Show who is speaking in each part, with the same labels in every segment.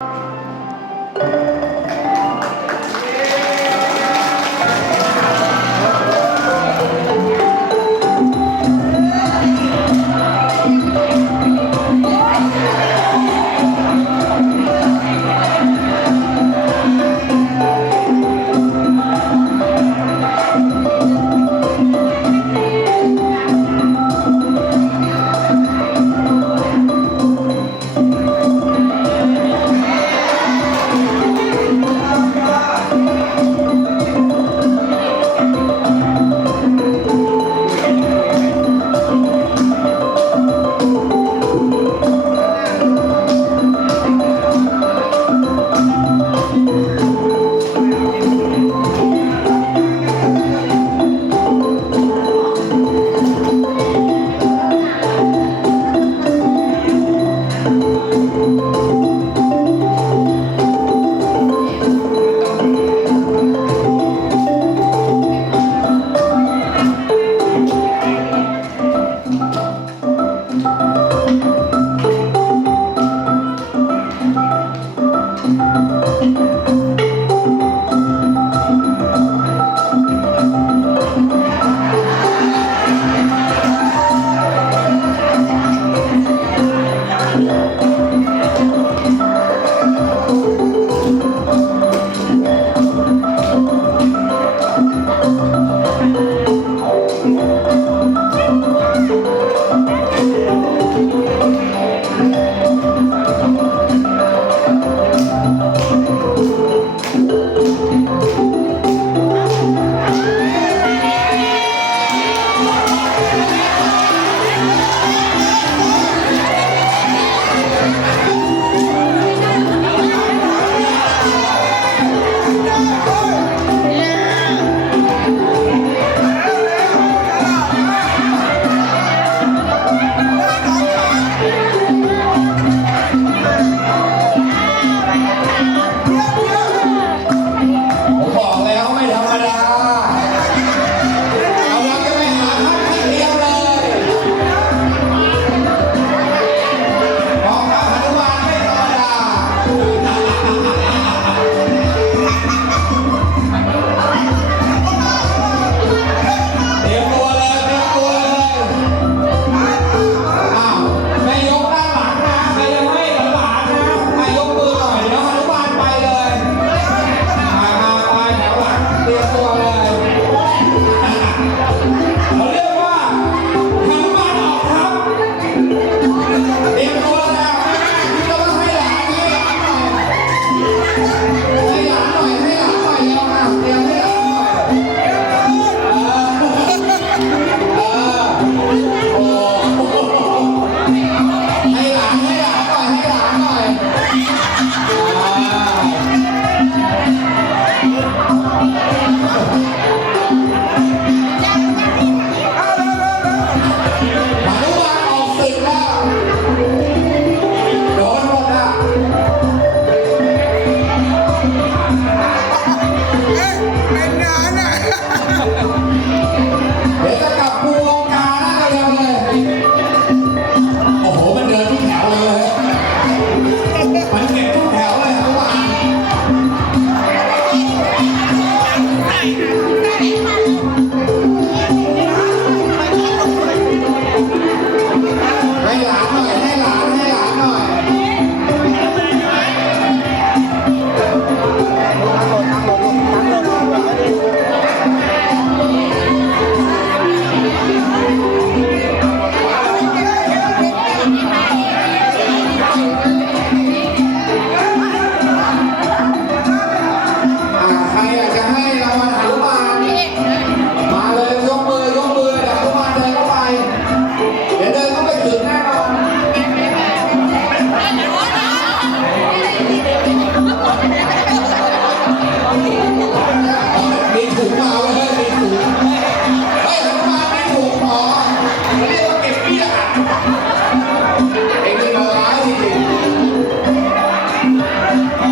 Speaker 1: you ผม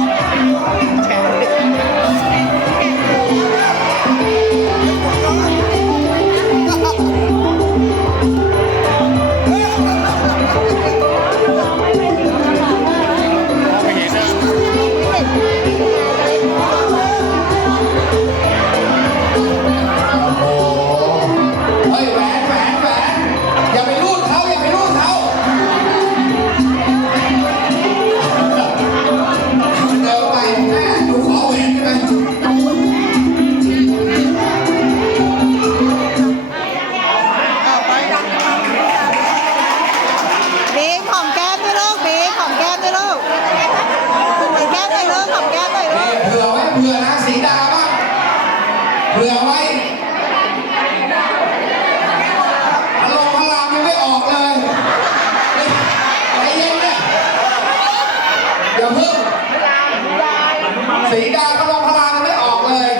Speaker 1: ไม่ เผื่อไว้พลังพลังยังไม่ออกเลยใจเย็นนะอย่าเพิ่งสีดาพลังพลังยังไม่ออกเลย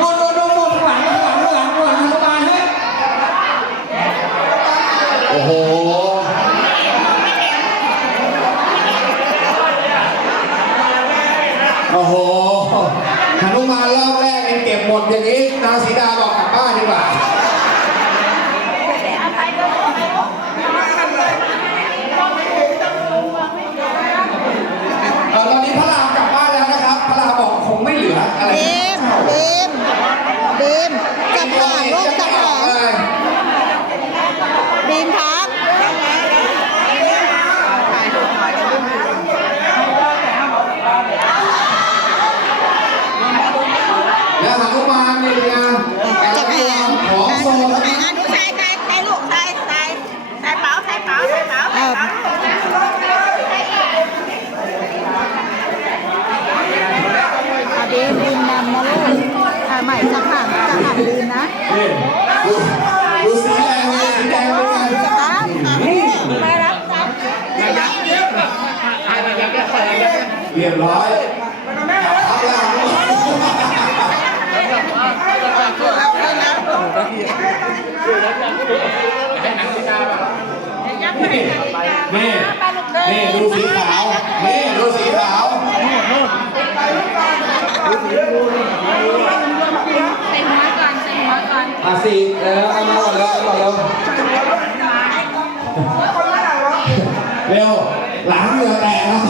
Speaker 1: นู่นนู่นนู่นนู่นข้างหลังข้างหลังข้างหลังข้างหลังข้างหลังเฮ้ยโอ้โหโอ้โหหนุมานรอบแรก เก็บหมดอย่างนี้นางสีดาบอกกลับบ้านดีกว่า เอ่อตอนนี้พระรามกลับบ้านแล้วนะครับ พระรามบอกคงไม่เหลืออะไร
Speaker 2: บีมบีมบีมจับหางลูกจับหาง
Speaker 1: เลย
Speaker 2: บีมครับ
Speaker 1: แล้วหนุมานนี่เป็นไงแต่
Speaker 2: จั
Speaker 1: ละ
Speaker 2: บ
Speaker 1: ตัว
Speaker 2: หาง
Speaker 1: ของโซน
Speaker 3: ใส่อันนี้ใส่ใส่ใส่ลูกใส่ใส่ใส่เป๋าใส่เป๋าใส่เป๋า
Speaker 2: เอ
Speaker 3: ใส่
Speaker 2: อ
Speaker 3: เป๋า
Speaker 2: อาบีมบีมนำนะลูกอ่าใหม่จับหางจับหางบีม นี่
Speaker 1: ดูดูสีแดงเลยสีแดงเป็นไง
Speaker 2: ครับไปรับจับ
Speaker 1: เรียบร้อยทับแล้วหนุมานนี่นี่นี่ดูสีขาวนี่ดูสีขาว อะสี่เออเอามาก่อนเร็วเอามาก่อนเร็วเร็วหลังเหงื่อแตกแล้ว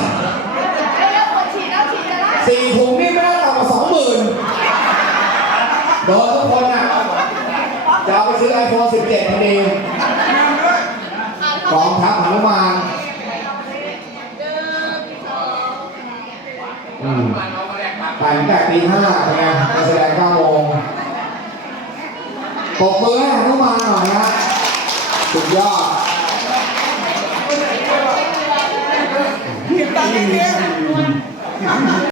Speaker 1: สี่ถุงนี่ไม่ได้ต่ำกว่าสองหมื่นโดนทุกคนอะจะเอาไปซื้อ iPhone 17พอดีกองทัพหนุมานอืมไปตั้งแต่ตีห้าเป็นไงมาแสดงเก้าโมง ปกมือให้หนุมานหน่อยนะสุดยอด